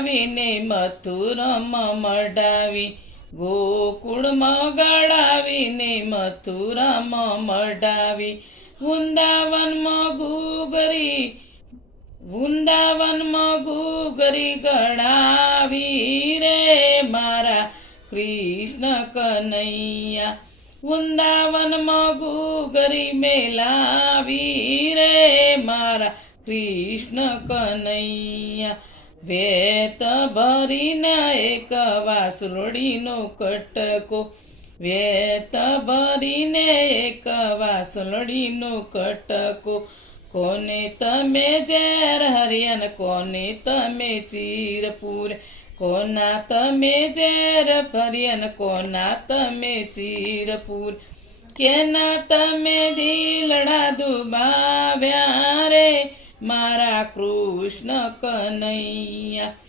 ગળાવીને મથુરામાં મઢાવી, ગોકુળમાં ગળાવીને મથુરામાં મઢાવી, વૃંદાવનમાં ગુગરી ગળાવી રે મારા કૃષ્ણ કનૈયા, વૃંદાવનમાં ગુગરી મેલાવી રે મારા કૃષ્ણ કનૈયા, વેત ભરીને એક વાસળડીનો કટકો, વેત ભરીને એક વાસળડીનો કટકો, કોને તમે ઝેર હરિયન કોને તમે ચીર પૂરે, કોના તમે ઝેર હરિયન કોના તમે ચીર પૂરે, કેના તમે દિલડા દુબાવ્યા રે મારા કૃષ્ણ કનૈયા,